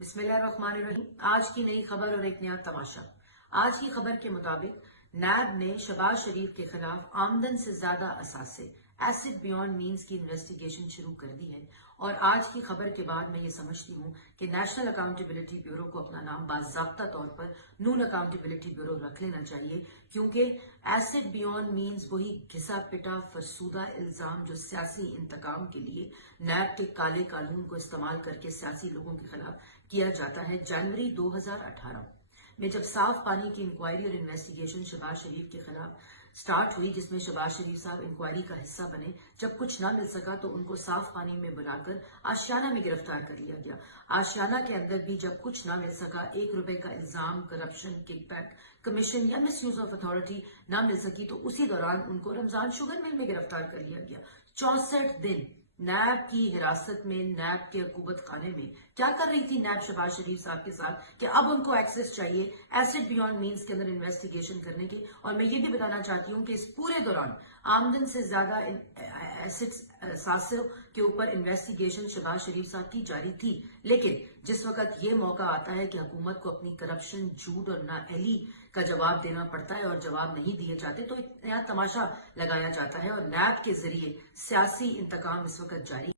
बिस्मिल्लाहिर्रहमानिर्रहीम। आज की नई खबर और एक नया तमाशा। आज की खबर के मुताबिक नैब ने शहबाज शरीफ के खिलाफ आमदन से ज्यादा असासे एसिड बियॉन्ड मीन्स की इन्वेस्टिगेशन शुरू कर दी है। और आज की खबर के बाद मैं ये समझती हूँ कि नेशनल अकाउंटेबिलिटी ब्यूरो को अपना नाम बाज़ाब्ता तौर पर नून अकाउंटेबिलिटी ब्यूरो रख लेना चाहिए, क्योंकि एसिड बियॉन्ड मीन्स वही घिसा पिटा फरसूदा इल्जाम जो सियासी इंतकाम के लिए नैब के काले कानून को इस्तेमाल करके सियासी लोगों के खिलाफ किया जाता है। जनवरी 2018 में जब साफ पानी की इंक्वायरी और इन्वेस्टिगेशन शहबाज शरीफ के खिलाफ स्टार्ट हुई, जिसमें शहबाज शरीफ साहब इंक्वायरी का हिस्सा बने, जब कुछ ना मिल सका तो उनको साफ पानी में बुलाकर आशियाना में गिरफ्तार कर लिया गया। आशियाना के अंदर भी जब कुछ ना मिल सका, ₹1 का इल्जाम, करप्शन, किकबैक, कमीशन या मिस यूज ऑफ अथॉरिटी ना मिल सकी, तो उसी दौरान उनको रमजान शुगर मिल में गिरफ्तार कर लिया गया। 64 दिन नैब की हिरासत में, नैब के अकूबत खाने में क्या कर रही थी नैब शहबाज शरीफ साहब के साथ कि अब उनको एक्सेस चाहिए एसिड बियॉन्ड मीन्स के अंदर इन्वेस्टिगेशन करने की। और मैं ये भी बताना चाहती हूँ कि इस पूरे दौरान आमदन से ज्यादा एसिड सासियों के ऊपर इन्वेस्टिगेशन शहबाज शरीफ साहब की जारी थी। लेकिन जिस वक्त ये मौका आता है कि हुकूमत को अपनी करप्शन, झूठ और नाअहली का जवाब देना पड़ता है और जवाब नहीं दिए जाते, तो एक नया तमाशा लगाया जाता है और नैब के जरिए सियासी इंतकाम इस वक्त जारी